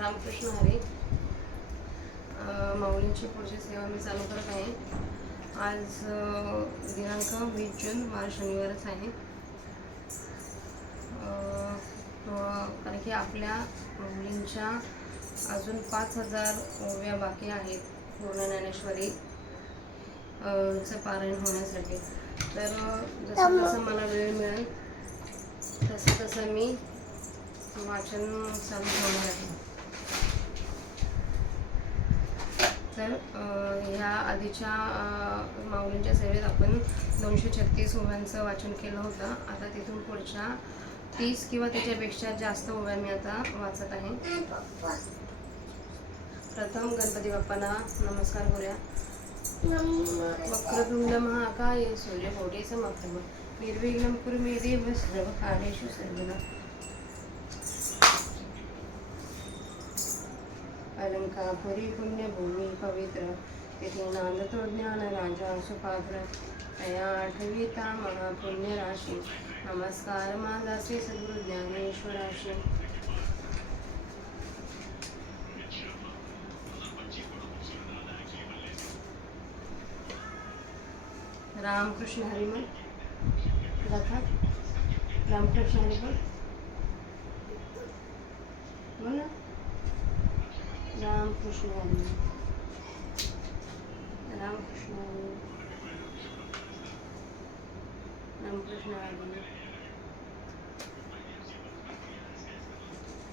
रामकृष्ण हरी. माऊलींची पुढची सेवा मी चालू करत आहे. आज दिनांक 20 जून, वार शनिवारच आहे. कारण की आपल्या माऊलींच्या अजून 5000 ओव्या बाकी आहेत पूर्ण ज्ञानेश्वरी चं पारायण होण्यासाठी. तर जसं जसं मला वेळ मिळेल तसं तसं मी वाचन चालू होणार आहे. तर ह्या आधीच्या माऊलींच्या सेवेत आपण 236 ओव्यांचं वाचन केलं होतं. आता तिथून पुढच्या 30 किंवा त्याच्यापेक्षा जास्त ओव्या मी आता वाचत आहे. प्रथम गणपती बाप्पांना नमस्कार करूया. वक्रतुंड महाकाय सूर्यकोटी समप्रभ निर्विघ्नं कुरु मे देव सर्वकार्येषु सर्वदा. अलंकापुरी पुण्यभूमी पवित्र तिथे नांदतो ज्ञान राजा सुपात्र तया आठविता महापुण्य राशी. नमस्कार माझा श्री सद्गुरु ज्ञानेश्वराशी. रामकृष्ण हरिमल गाथा. रामकृष्ण हरिमल बोला. रामकृष्ण हरी. रामकृष्ण हरी. रामकृष्ण हरी.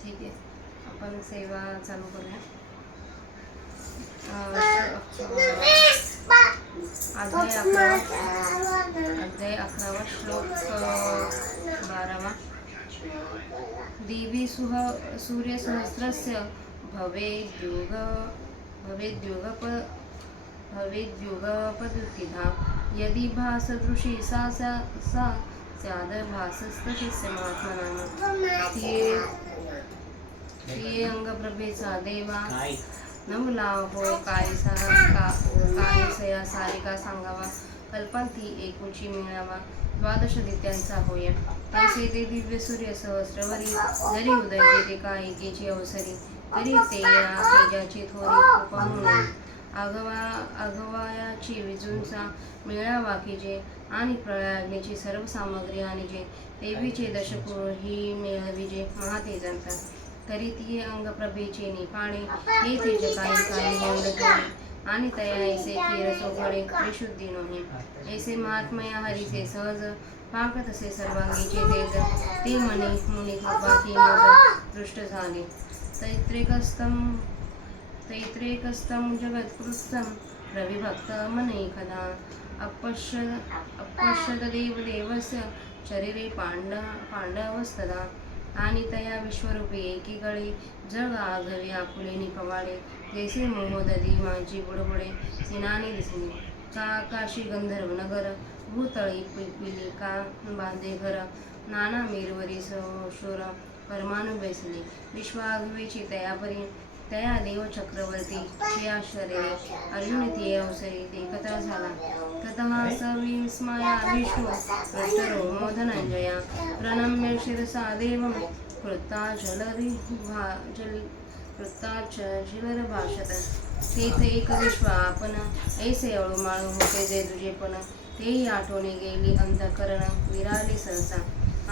ठीक आहे, आपण सेवा चालू करूया. अध्याय 11 श्लोक 12. देवी सूर्यसहस्रस्य भवेद्युगपदुत्थिता यदि भासदृशी सा स्याद्भासस्तस्य महात्मनां. ती अंगप्रभेचा देवा नमला होय कायसया सारिका सांगावा. कल्पांती एकुची मिळावा 12 दित्यांचा होय. तैसे ते दिव्य सूर्य सहस्रवरी जरी उदय येते कायिकेची अवसरी तरी ते या तेजाची थोरी कृपा म्हणून आगवायाची विजूंचा मिळावा की जे आणि प्रळयाग्नीची सर्व सामग्री आणि जे देवीचे दशपुर ही मिळविजे महातेजांचा. तरी ती अंगप्रभेचे निपाणे हे तेज काही निवडते आणि तया ऐसे की रसोघडे विशुद्धी नोहे. ऐसे महात्मया हरीचे सहज पाक तसे सर्वांगीचे तेज ते मनी मुनी कृपा की मज दृष्ट झाले. तैत्रेकस्तम जगत्कृत्सम रविभक्त मनैकदा अपश्यत देवदेवस्य शरीरे पांडवस्तदा. आणि तया विश्वरूपी एकीकडे जग आघवे आपुले निपवाडे जैसे मोहोदधी माझी बुडबुडे सिनाने दिसली. काशी गंधर्व नगर भूतळी पिली का बांधे घर नाना मेरवरी शोर परमाणु बैसले. विश्वाघवेची तयापरी तया देव चक्रवर्ती शिया शरीरे अर्जुन ती अवसरी ते कथा झाला. ततः सविस्मया विष्णू पृष्ठरो मोदनंजया प्रणम्य शिरसा देवं कृताचलरभाषत. तेथ एक विश्व आपण ऐसे अळूमाळू होते जे तुझेपण तेही आठवणे गेली अंधकरण विराले सहसा.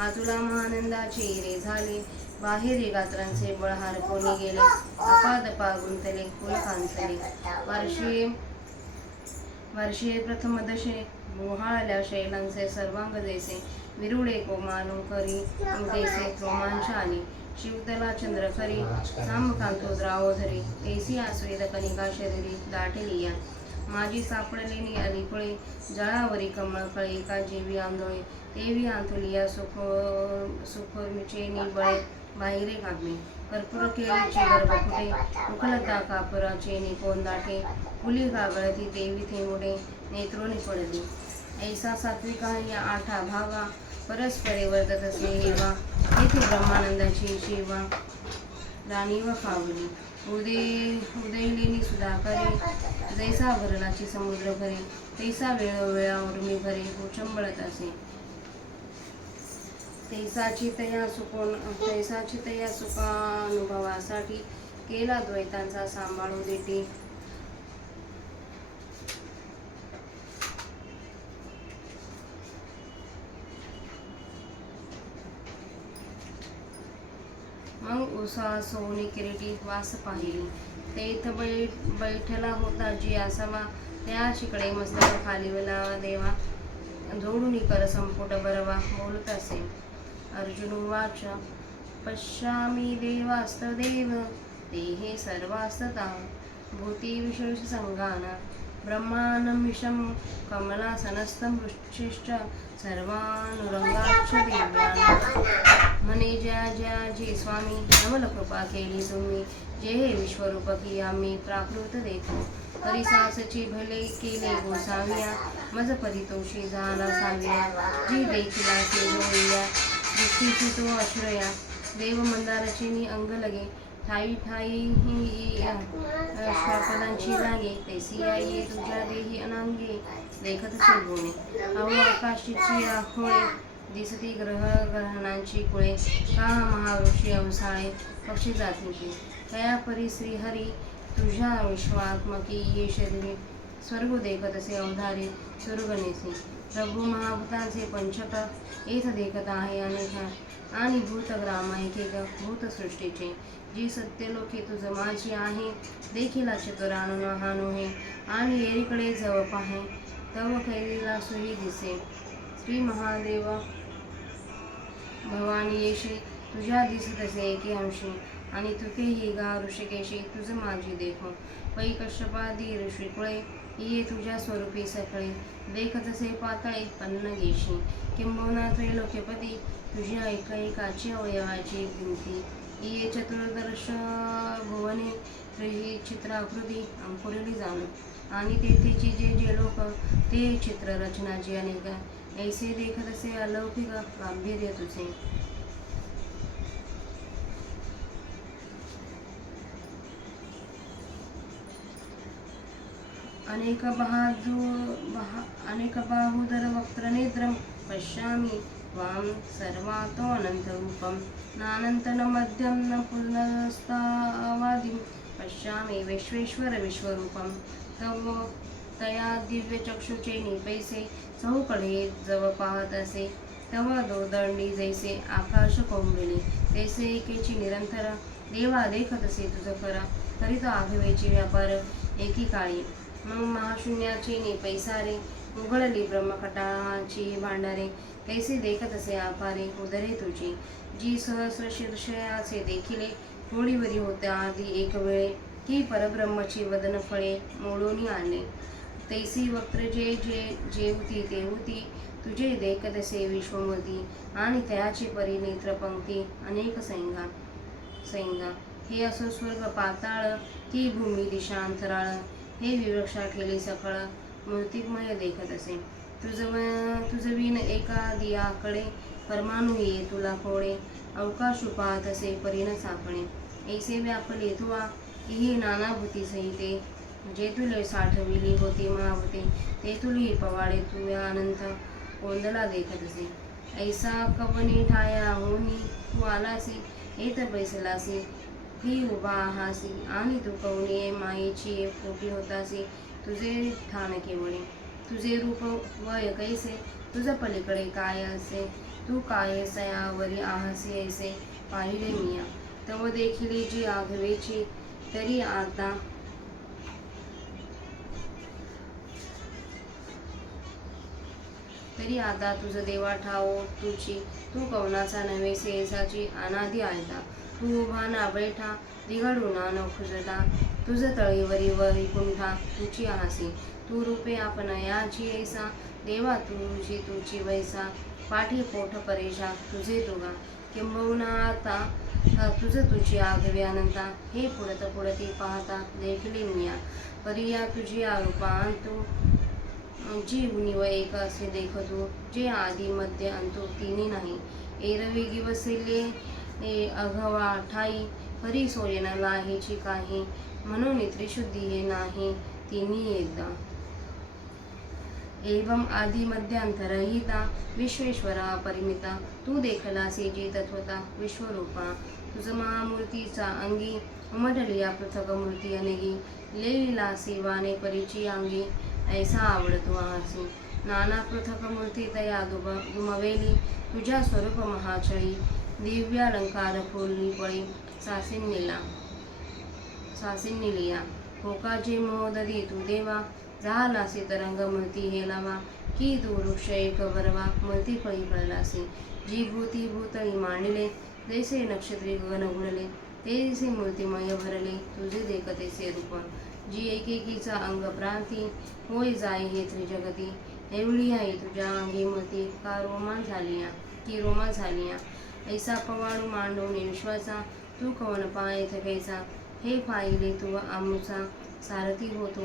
आतुला महानंदाची रे झाली बाहेरी गात्रांचे बळहार कोणी गेले अपादपा गुंतले कुल कांचले. वर्षे प्रथम दशे मोहाळल्या शैलांचे सर्वांग जैसे विरुळे कोमानु करी जैसे रोमांच आली. शिवतला चंद्रकरी सामकांतो द्रावोधरी तेसी आस्वेद कनिका शरीरी दाटलिया. माझी सापडलेली अलिपळे जळावरी कमळ कळे का जेवी आंधळे तेवी आंतुलिया सुखोर्मीचे निबळे बाहिरे काढणे. कर्पूर केळीचे गर्भकुटे मुखलता कापुराचे निकोन दाटे फुली गागळती तेवी थेंबुडे नेत्रोनी पडली. ऐसा सात्विका या आठा भावा परस्परे वर्तत स्नेहेवा येथे ब्रह्मानंदाची शिवा राणीव फावली. उदयलेनी सुधाकरी जैसा भरलाची समुद्र भरे तैसा वेळोवेळावर मी भरे उचंबळत असे. तैसाची तया सुखानुभवासाठी केला द्वैतांचा सांभाळू देती. मग उसा सोनी किरीटी वास पाहिली. तेथ बैठला होता जी असावा, त्या शिकडे मस्तक खालीवला देवा. जोडून कर संपुट बरवा बोलत असे. अर्जुन उवाच पश्यामि देवास्तदेव देहे सर्वास्तता भूती विशेष संगान ब्रह्मानमिषं कमलासनस्थं वृक्षिश्च सर्वानुरंगाक्ष दिव्यान. म्हणे ज्या ज्या जे स्वामी नवल कृपा केली तुम्ही, जे हे विश्वरूप की आम्ही प्राकृत देखो. परिसासची भले केले गोसाव्या, मज परितोषी झाला साव्या. जी देखिला ते जोडल्या दृष्टीची तो आश्रया. देव मंदारचिनी अंग लगे ठाई ठाई ही श्वापदांची लागे. तैसी आई तुझ्या देही अनांगे देखत से गुणे. अहो आकाशीची आखोळे दिसती ग्रहांची कुळे. का महावृक्षी अंसाळे पक्षी जातीची. तया परी श्रीहरी तुझ्या विश्वात्मकी ये शरीरे. स्वर्ग देखतसे अवधारे स्वर्गनेसी. प्रभू महाभूतांचे पंचक येथ देखत आहे अनेक. आणि भूतग्राम एकेक भूतसृष्टीचे. जी सत्यलोकी तुझ माझी आहे देखीला चतुरानु हानु हे. आणि येरीकडे जव पाहे तव कैलीला सुही दिसे. श्री महादेव भवानी येशी तुझ्या दिसतसे एके अंशी. आणि तुके ही गा ऋषिकेशी तुझ माझी देखो. पै कश्यपादी ऋषी कुळे ये तुझ्या स्वरूपी सकळे. देखतसे पाताळी पन्नगेशी. किंबहुना त्रैलोक्यपती तुझ्या एकाची अवयवाची गिनती. ये चतुर्दश भुवने त्रिचित्राकृती अंकुरली जाणू. आणि तेथेची जे जे लोक ते चित्र रचना जी अनेक. ऐसे देखतसे अलौकिक गांभीर्य तुझे. अनेक बाहुदर वक्त्रनेत्रं पश्यामि त्वां सर्वातो अनन्तरूपं. नानन्त न मध्यं न पुनस्तावादिं पश्यामि विश्वेश्वर विश्वरूपं. तव तया दिव्यचक्षुचे निपैसे चहूकडे जव पाहत असे. तव दोदंडी जैसे आकाश कोंबिले तैसे एकेची निरंतर. देवा देखतसे तुझ खरा करीत आघवेची व्यापार एकी काळी. मग महाशून्याची निपैसारे उघडली ब्रह्मकटाची भांडारे. कैसे देखतसे अपारे उदरे तुझी. जी सहस्र शीर्षयाचे देखिले होळीवरी होत्या आधी एक वेळे. की परब्रह्मची वदन फळे मोडून आले. तैसी वक्त्र जे जे जेवती तेवती तुझे देखतसे विश्वमती. आणि तयाची परी नेत्रपंक्ती अनेक सैंगा. हे असो स्वर्ग पाताळ की भूमी दिशांतराळ. हे विवक्षा केली सकळ मूर्तिमय देखतसे. तुझविन एका दियाकडे परमाणु ये तुला कोळे. अवकाश पाहत असे परीन सापणे. ऐसे व्यापले तुवा ही नानाभूती सहिते. जे तुले साठविली होती महाभूते ते तुली पवाडे तू अनंत कोंदला देखतसे. ऐसा कवने ठाया होनी तू आलासी येत बैसलासी. ही उभा आहासी आणि तू कवने मायेची पोटी होतासी. तुझे ठाण केवळे तुझे रूप वय कैसे. तुझ पलीकडे काय असे. तू काय सयावरी आहासी ऐसे पाहिले मिया. तव देखिले जी आघवेची तरी आता तुझ देवा ठाव तुझी. तू कवनाचा नव्हे सेसाची अनादी आयता. तू उभा ना बैठा दिघडू न खुजला. तुझ तळीवरी वैकुंठा तुझी आहासी. तू रूपे आपण याची ऐसा देवा तुझी वैसा. पाठी पोट परेशा तुझे तुगा. किंबहुना आता तुझी आघवे अनंता. हे पुढती पाहता देखली मिया. परिया तुझी रूपांतू जी गुणीव एक असे देखतू. जे आधी मध्य अंतू तिनी नाही. एरवी गिवसिले अघवा ठाई परी सोयन लाहीची काही. म्हणून त्रिशुद्धी हे नाही तिनी एकदा. एवं आदि मध्यांतरहिता विश्वेश्वरा परिमिता तू देखलासी जी तत्वता विश्वरूपा तुझ महामूर्तीचा अंगी उमटलिया पृथक मूर्ती अनेगी लेलिलासी वाने परिची अंगी ऐसा आवडतो आसी नाना पृथक मूर्ती तया दुमवेली तुझ्या स्वरूप महाचळी दिव्यालंकार फुलली पळी सासिन्निलिया होकाचे मोददी तू देवा झालासी तरंग मूर्ती हेलावा की तू वृक्ष एक बरवा मूर्ती फळी फळलासी जी भूती भूतळी मांडले जैसे नक्षत्री गगन उडले तेसे मूर्तिमय भरले तुझे देखतेसे रूप जी एकेकीचा अंग प्रांती होय जाई हे त्रिजगती एवढी आहे तुझ्या अंगी मूर्ती का रोमा झालिया ऐसा पवाडू मांडवणे विश्वाचा तू कवन पाय थकेचा हे पाहिले तू आमुचा सारथी होतो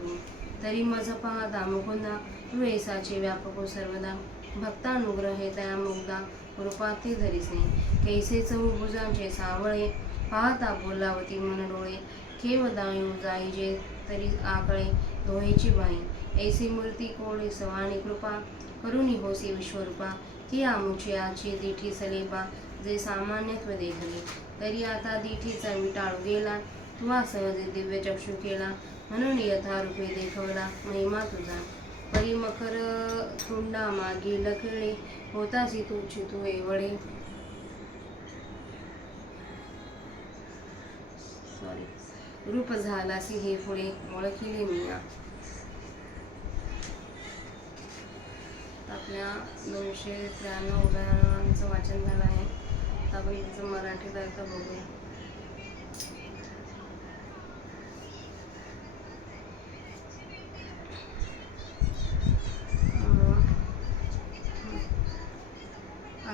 तू तरी मज पाहता मुकुंदा तू ऐसाचे व्यापको सर्वदा भक्तानुग्रह हे तया मुग्धा रूपाती धरिसे कैसे चहुभुजांचे सावळे पाहता बोलावती मन डोळे केव दायू जाईजे तरी आकळे डोळेची बाई ऐसी मूर्ती कोळे सवानी कृपा करुणी होसी विश्वरूपा की आमुची आची दिठी सलेबा जे सामान्यत्व देखले तरी आता दिठीचा विटाळू गेला तुवा सहज दिव्य चक्षु केला म्हणून यथारूपे देखवला महिमा तुझा परी मकर तुंडा मागे लखळे होतासी तुझी तू एवढे रूप झालासी हे पुढे ओळखिले मिया. आपल्या 293 उदाहरणांचं वाचन झालं आहे. आपण याचं मराठीत अर्थ बघूया.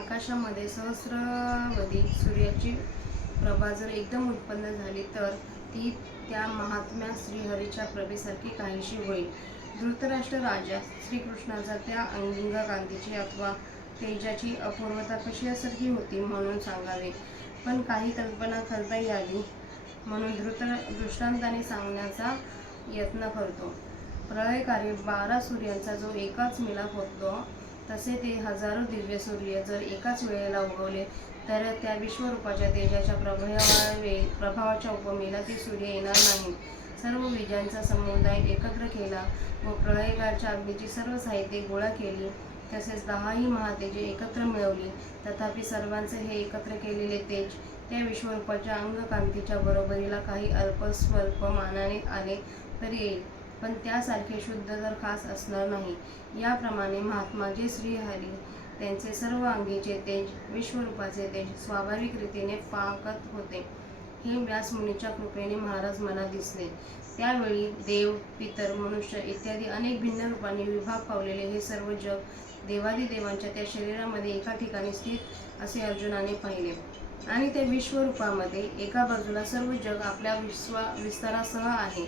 आकाशामध्ये सहस्रावधी सूर्याची प्रभा जर एकदम उत्पन्न झाली तर ती त्या महात्म्या श्रीहरीच्या प्रभेसारखी काहीशी होईल. धृतराष्ट्र राजा श्रीकृष्णाचा त्या अंगकांतीची अथवा तेजाची अपूर्वता कशासारखी होती म्हणून सांगावे, पण काही कल्पना करता यावी म्हणून दृष्टांताने सांगण्याचा यत्न करतो. प्रळयकारी 12 सूर्यांचा जो एकाच मिलाप होतो, तसे ते हजारो दिव्य सूर्य जर एकाच वेळेला उगवले तर त्या विश्वरूपाच्या तेजाच्या प्रभावाच्या उपमेला ते सूर्य येणार नाही. सर्व विजांचा समुदाय एकत्र केला व प्रळयकारच्या अग्नीची सर्व साहित्ये गोळा केली, तसेच 10ही महातेजे एकत्र मिळवली, तथापि सर्वांचे हे एकत्र केलेले तेज त्या विश्वरूपाच्या अंगकांतीच्या बरोबरीला काही अल्पस्वल्प मानाने आले तर येईल, पण त्यासारखे शुद्ध तर खास असणार नाही. याप्रमाणे महात्मा जे श्रीहरी त्यांचे सर्व अंगीचे तेज, विश्वरूपाचे तेज स्वाभाविक रीतीने पाकत होते, हे व्यासमुनीच्या कृपेने महाराज मला दिसले. त्यावेळी देव, पितर, मनुष्य इत्यादी अनेक भिन्न रूपांनी विभाग पावलेले हे सर्व जग देवादिदेवांच्या त्या शरीरामध्ये एका ठिकाणी स्थित असे अर्जुनाने पाहिले. आणि त्या विश्वरूपामध्ये एका बाजूला सर्व जग आपल्या विस्तारासह आहे.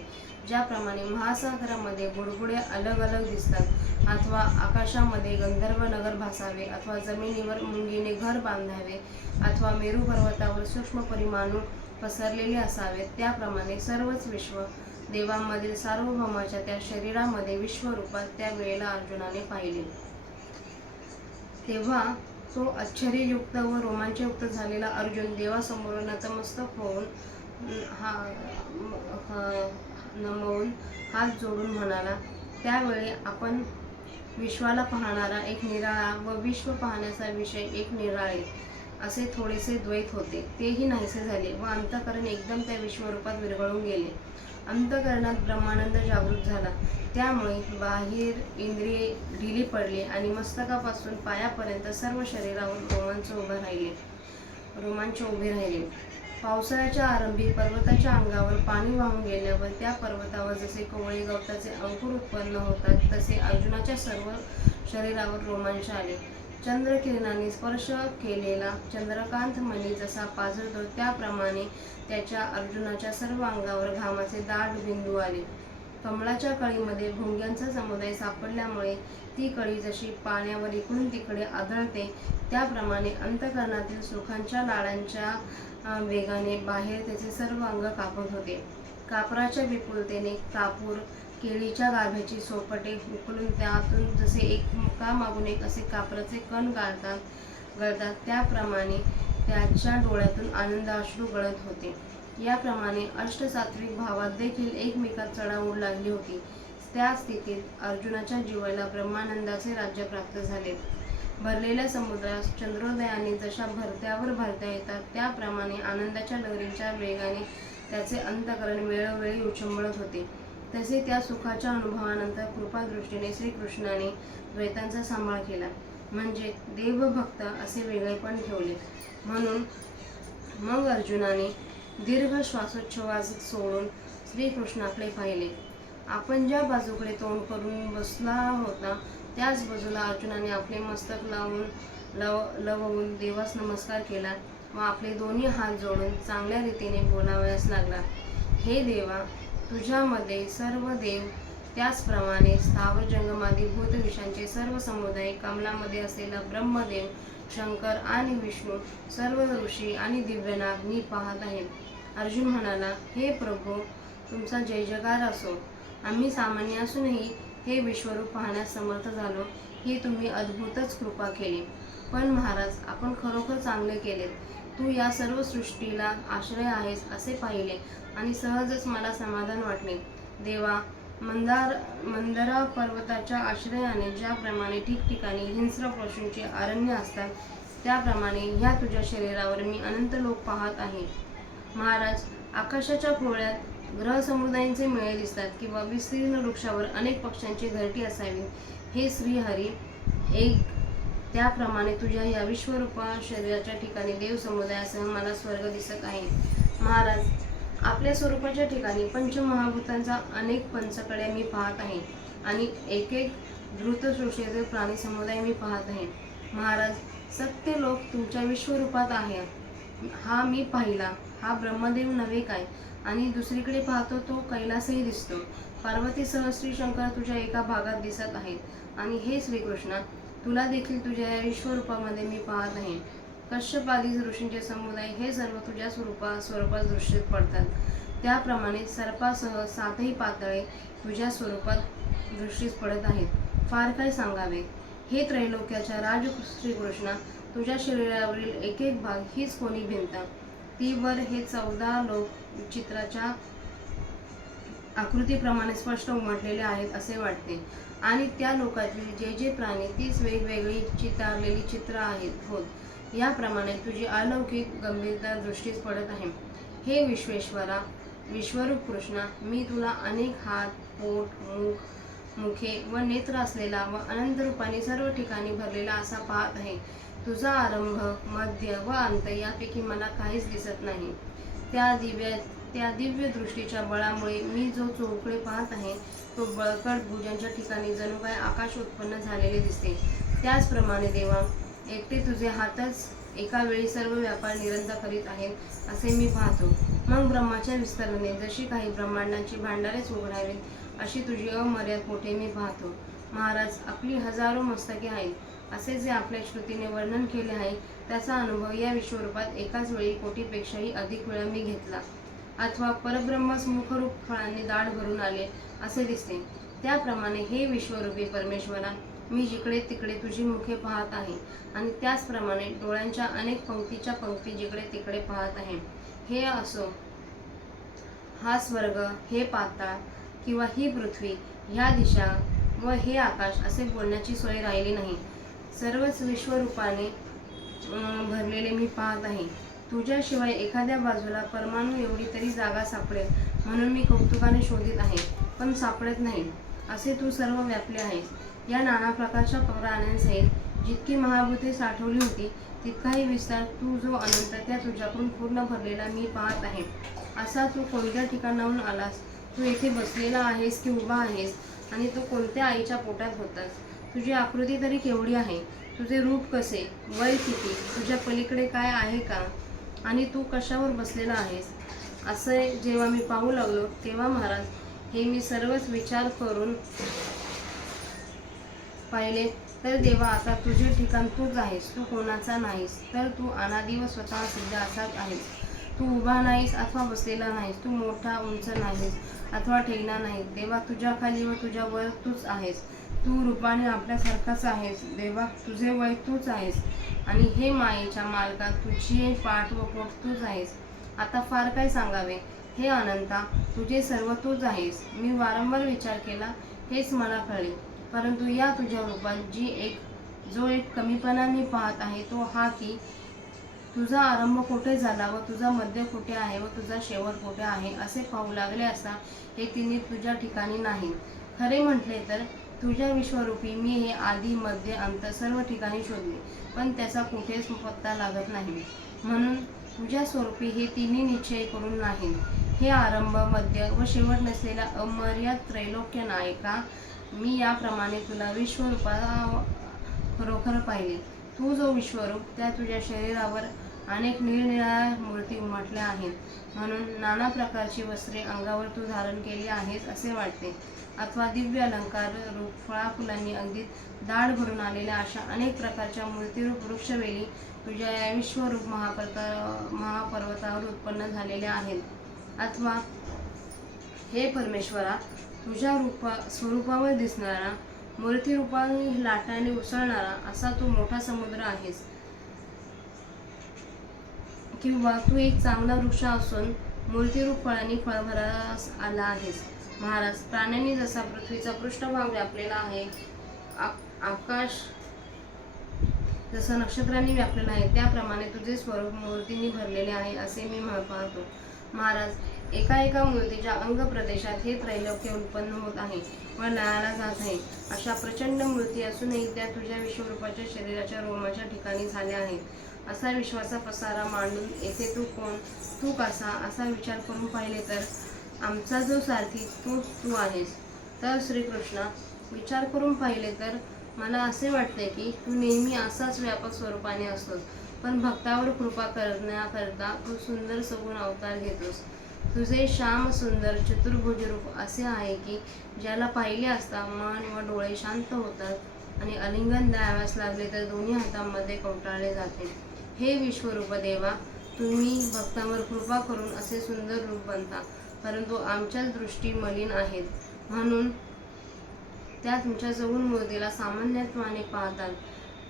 ज्याप्रमाणे महासागरामध्ये बुडबुडे अलग अलग दिसतात, अथवा आकाशामध्ये गंधर्व नगर भासावे, अथवा जमिनीवर मुंगीने घर बांधावे, अथवा मेरू पर्वतावर सूक्ष्म परिमाणू पसरलेले असावेत, त्याप्रमाणे सर्वच विश्व देवांमधील सार्वभौमाच्या त्या शरीरामध्ये विश्वरूपात त्या वेळेला अर्जुनाने पाहिले. तेव्हा तो आश्चर्ययुक्त व रोमांचयुक्त झालेला अर्जुन देवासमोर नतमस्तक होऊन नमवून हात जोडून म्हणाला, त्यावेळी आपण विश्वाला पाहणारा एक निराळा व विश्व पाहण्याचा विषय एक निराळे असे थोडेसे द्वैत होते, तेही नाहीसे झाले व अंतःकरण एकदम त्या विश्वरूपात विरघळून गेले. अंतःकरणात ब्रह्मानंद जागृत झाला. त्यामुळे बाहेर इंद्रिये ढिली पडली आणि मस्तकापासून पायापर्यंत सर्व शरीरावर रोमांच उभे राहिले. पावसाळ्याच्या आरंभी पर्वताच्या अंगावर पाणी वाहून गेल्यावर त्या पर्वतावर जसे कोवळे गवताचे अंकुर उत्पन्न होतात, तसे अर्जुनाच्या सर्व शरीरावर रोमांच आले. चंद्रकिरणाने स्पर्श केलेला चंद्रकांत मणी जसा पाझरतो, त्याप्रमाणे त्याच्या अर्जुनाच्या सर्व अंगावर घामाचे दाट बिंदू आले. कमळाच्या कळीमध्ये भुंग्यांचा समुदाय सापडल्यामुळे ती कळी जशी पाण्यावर इकडून तिकडे आदळते, त्याप्रमाणे अंतःकरणातील सुखांच्या लाडांच्या वेगाने बाहेर त्याचे सर्व अंग कापत होते. कापराच्या विपुलतेने कापूर केळीच्या गाभ्याची सोपटे उकलून त्यातून जसे एकामागून एक असे कापराचे कण गळतात त्याप्रमाणे त्याच्या डोळ्यातून आनंदाश्रू गळत होते. याप्रमाणे अष्टसात्विक भावात देखील एकमेकात चढाओढ लागली होती. त्या स्थितीत अर्जुनाच्या जीवाला ब्रह्मानंदाचे राज्य प्राप्त झाले. भरलेल्या समुद्रास चंद्रोदयाने जशा भरत्यावर भरता येतात त्याप्रमाणे आनंदाच्या लहरींच्या वेगाने त्याचे अंतःकरण वेळोवेळी उचंबळत होते. तसे त्या सुखाच्या अनुभवानंतर कृपादृष्टीने श्रीकृष्णाने द्वैतांचा सांभाळ केला, म्हणजे देवभक्त असे वेगळेपण ठेवले. म्हणून मग अर्जुनाने दीर्घ श्वासोच्छवास सोडून श्रीकृष्णाकडे पाहिले. आपण ज्या बाजूकडे तोंड करून बसला होता त्याच बाजूला अर्जुनाने आपले मस्तक लववून देवास नमस्कार केला व आपले दोन्ही हात जोडून चांगल्या रीतीने बोलावयास लागला. हे देवा, तुझ्यामध्ये सर्व देव, त्याचप्रमाणे स्थावर जंगमादी भूतविषांचे सर्व समुदाय, कमलामध्ये असलेला ब्रह्मदेव, शंकर आणि विष्णू, सर्व ऋषी आणि दिव्यनाग मी पाहत आहे. अर्जुन म्हणाला, हे प्रभू, तुमचा जय जयकार असो. आम्ही सामान्य असूनही हे विश्वरूप पाहण्यास समर्थ झालो. ही तुम्ही अद्भुतच कृपा केली. पण महाराज, आपण खरोखर चांगले केले. तू या सर्व सृष्टीला आश्रय आहेस असे पाहिले आणि सहजच मला समाधान वाटले. देवा, मंदारा पर्वताच्या आश्रयाने ज्याप्रमाणे ठिकठिकाणी हिंस्र पशूंचे अरण्य असतात त्याप्रमाणे ह्या तुझ्या शरीरावर मी अनंत लोक पाहत आहे. महाराज, आकाशाच्या खोळ्यात ग्रह समुदायांचे मेळे दिसतात किंवा विस्तीर्ण वृक्षावर अनेक पक्ष्यांची घरटी असावी. हे श्रीहरी, एक त्याप्रमाणे तुझ्या या विश्वरूपा शरीराच्या ठिकाणी देव समुदायासह मला स्वर्ग दिसत आहे. महाराज, आपल्या स्वरूपाच्या ठिकाणी पंचमहाभूतांचा अनेक पंचकड्या मी पाहत आहे आणि एक एक द्रुतसृष्टीचे प्राणी समुदाय मी पाहत आहे. महाराज, सत्य लोक तुमच्या विश्वरूपात आहे हा मी पाहिला. हा ब्रह्मदेव नव्हे काय? आणि दुसरीकडे पाहतो तो कैलासही दिसतो. पार्वतीसह श्री शंकर तुझ्या एका भागात दिसत आहेत आणि हे श्रीकृष्णा, तुला देखील तुझ्या या विश्वरूपामध्ये मी पाहत आहे. कश्यप आदी ऋषींचे समुदाय हे सर्व तुझ्या स्वरूपात दृष्टीस पडतात. त्याप्रमाणे सर्पासह 7ही पातळे तुझ्या स्वरूपात दृष्टीस पडत आहेत. फार काय सांगावे. हे त्रैलोक्याच्या राज श्रीकृष्णा, तुझ्या शरीरावरील एक एक भाग हीच कोणी भिंत, ती वर हे 14 लोक चित्राच्या आकृतीप्रमाणे स्पष्ट उमटलेले आहेत असे वाटते आणि त्या लोकातील जे जे प्राणी तीच वेगवेगळी चितारलेली चित्र आहेत होत. याप्रमाणे तुझी अलौकिक गंभीरता दृष्टीस पडत आहे. हे विश्वेश्वरा, विश्वरूप कृष्णा, मी तुला अनेक हात, पोट, मुखे व नेत्र असलेला व अनंत रूपाने सर्व ठिकाणी भरलेला असा पाहत आहे. तुझा आरंभ, मध्य व अंत यापैकी मला काहीच दिसत नाही. त्या दिव्य दृष्टीच्या बळामुळे मी जो चौकडे पाहत आहे तो बळकट भुजांच्या ठिकाणी जणू काय आकाश उत्पन्न झालेले दिसते. त्याचप्रमाणे देवा, एकटे तुझे हातच एका वेळी सर्व व्यापार निरंतर करीत आहेत असे मी पाहतो. मग ब्रह्माच्या विस्ताराने जशी काही ब्रह्मांडांची भांडारेच उघडावीत अशी तुझी अमर्याद मोठे मी पाहतो. महाराज, आपली हजारो मस्तके आहेत असे जे आपल्या श्रुतीने वर्णन केले आहे त्याचा अनुभव या विश्वरूपात एकाच वेळी कोटीपेक्षाही अधिक वेळा मी घेतला. अथवा परब्रह्मच मुखरूप फळांनी दाढ भरून आले असे दिसते. त्याप्रमाणे हे विश्वरूपी परमेश्वरा, मी जिकडे तिकडे तुझी मुखे पाहत आहे आणि त्याचप्रमाणे डोळ्यांच्या अनेक पंक्तीच्या पंक्ती जिकडे तिकडे पाहत आहे. हे असो, हा स्वर्ग, हे पाताळ किंवा ही पृथ्वी, ह्या दिशा व हे आकाश असे बोलण्याची सोय राहिली नाही. सर्वच विश्वरूपाने भरलेले मी पाहत आहे. तुझ्याशिवाय एखाद्या बाजूला परमाणू एवढी तरी जागा सापडेल म्हणून मी कौतुकाने शोधित आहे, पण सापडत नाही. असे तू सर्व व्यापले आहेस. या नाना प्रकारच्या प्राण्यांसहित जितकी महाभूते साठवली होती तितकाही विस्तार तू जो अनंत त्या तुझ्याकडून पूर्ण भरलेला मी पाहत आहे. असा तू कोणत्या ठिकाणाहून आलास? तू येथे बसलेला आहेस की उभा आहेस? आणि तू कोणत्या आईच्या पोटात होतास? तुझी आकृती तरी केवढी आहे? तुझे रूप कसे? वय किती? तुझ्या पलीकडे काय आहे का? आणि तू कशावर बसलेला आहेस? असे जेव्हा मी पाहू लागलो तेव्हा महाराज, हे मी सर्वच विचार करून पाहिले तर देवा, आता तुझे ठिकाण तूच आहेस. तू कोणाचा नाहीस, तर तू अनादि व स्वतः सिद्ध असाच आहेस. तू उभा नाहीस अथवा बसलेला नाहीस, तू मोठा उंच नाहीस अथवा ठेंगणा नाहीस. देवा, तुझ्या खाली व तुझ्या वर तूच आहेस. तू रूपाने आपल्यासारखाच आहेस. देवा, तुझे वय तूच आहेस आणि हे मायेच्या मालका, तुझी पाठ व पोट तूच आहेस. आता फार काय सांगावे. हे अनंता, तुझे सर्व तूच आहेस. मी वारंवार विचार केला, हेच मला कळले. परंतु या तुझ्या रूपात जो एक कमीपणा मी पाहत आहे तो हा की तुझा आरंभ कुठे झाला व तुझा मध्य कुठे आहे व तुझा शेवट कुठे आहे असे पाहू लागले असता हे तिन्ही तुझ्या ठिकाणी नाही. खरे म्हटले तर तुझ्या विश्वरूपी मी हे आदी मध्य अंत सर्व ठिकाणी शोधले, पण त्याचा कुठेच पत्ता लागत नाही. म्हणून तुझ्या स्वरूपी हे तिन्ही निश्चय करून नाही. हे आरंभ, मध्य व शेवट नसलेला अमर्याद त्रैलोक्य नायका, मी याप्रमाणे तुला विश्वरूपा खरोखर पाहिले. तू जो विश्वरूप, त्या तुझ्या शरीरावर अनेक निरनिराळ्या मूर्ती उमटल्या आहेत, म्हणून नाना प्रकारची वस्त्रे अंगावर तू धारण केली आहेस असे वाटते. अथवा दिव्य अलंकार रूप फळाफुलांनी अगदी दाढ भरून आलेल्या अशा अनेक प्रकारच्या मूर्तिरूप वृक्षवेली तुझ्या या विश्वरूप महापर्वतावर उत्पन्न झालेल्या आहेत. अथवा हे परमेश्वरा, तुझ्या स्वरूपावर दिसणारा, मूर्तिरूपाने लाटाने उसळणारा असा तू मोठा समुद्र आहेस. किंवा तू एक चांगला वृक्ष असून मूर्तिरूप फळांनी फळभरास आला आहेस. महाराज, प्राण्यांनी जसा पृथ्वीचा पृष्ठभाग व्यापलेला आहे, आकाश जसं नक्षत्रांनी व्यापलेला आहे, त्याप्रमाणे तुझे स्वरूप मूर्तींनी भरलेले आहे असे मी पाहतो. महाराज, एका मूर्तीच्या अंग प्रदेशात हे त्रैलोक्य उत्पन्न होत आहे व लयाला जात आहे. अशा प्रचंड मूर्ती असूनही त्या तुझ्या विश्वरूपाच्या शरीराच्या रोमाच्या ठिकाणी झाल्या आहेत. असा विश्वाचा पसारा मांडून येथे तू कोण, तू कसा असा विचार करून पाहिले तर आमचा जो सारथी तू आहेस. तर श्रीकृष्णा, विचार करून पाहिले तर मला असे वाटते की तू नेहमी असाच व्यापक स्वरूपाने असतोस, पण भक्तावर कृपा करण्याकरता तू सुंदर सगुण अवतार घेतोस. तुझे श्याम सुंदर चतुर्भुज रूप असे आहे की ज्याला पाहिले असता मन व डोळे शांत होतात आणि आलिंगन द्यावयास लागले तर दोन्ही हातांमध्ये कवटाळले जाते. हे विश्वरूप देवा, तुम्ही भक्तांवर कृपा करून असे सुंदर रूप बनता, परंतु आमच्याच दृष्टी मलिन आहेत, म्हणून त्या तुमच्या सगुण मूर्तीला सामान्यत्वाने पाहतात.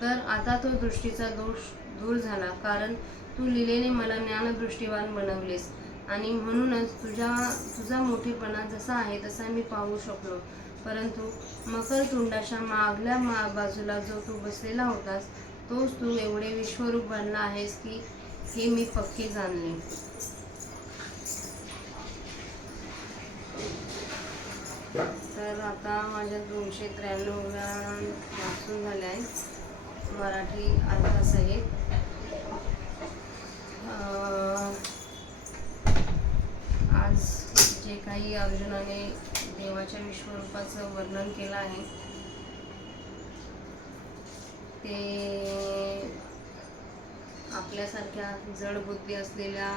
तर आता तो दृष्टीचा दोष दूर झाला, कारण तू लीलेने मला ज्ञानदृष्टीवान बनवलेस आणि म्हणूनच तुझा मोठेपणा जसा आहे तसा मी पाहू शकलो. परंतु मकरतुंडाच्या मागल्या बाजूला जो तू बसलेला होतास तोच तू एवढे विश्वरूप बनला आहेस की हे मी पक्के जाणले. तर आता माझ्या 293 वाचून झाल्या आहे मराठी अर्थासहित. आज जे काही अर्जुनाने देवाच्या विश्वरूपाचं वर्णन केलं आहे ते आपल्यासारख्या जड बुद्धी असलेल्या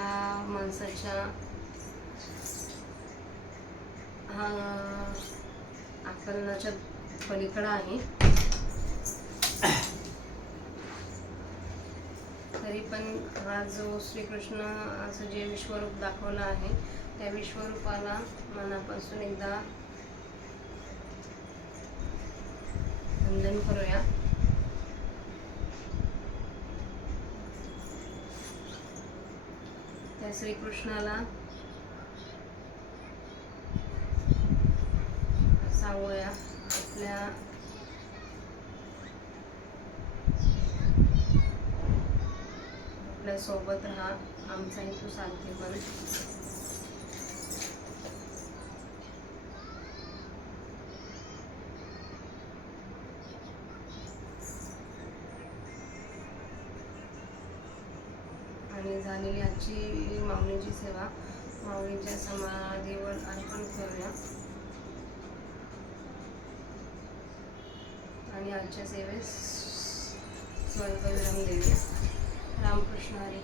माणसाच्या आकलनाच्या पलीकडे आहे. तरी पण हा जो श्रीकृष्ण असं जे विश्वरूप दाखवलं आहे त्या विश्वरूपाला मनापासून एकदा वंदन करूया. त्या श्रीकृष्णाला सांगूया आपल्या सोबत राहा, आमचाही तू सारथी बन. आणि झालेली आजची माऊलींची सेवा माऊलींच्या समाधीवर अर्पण करूया आणि आजच्या सेवेस स्वल्पविराम देऊया. रामकृष्ण हरी.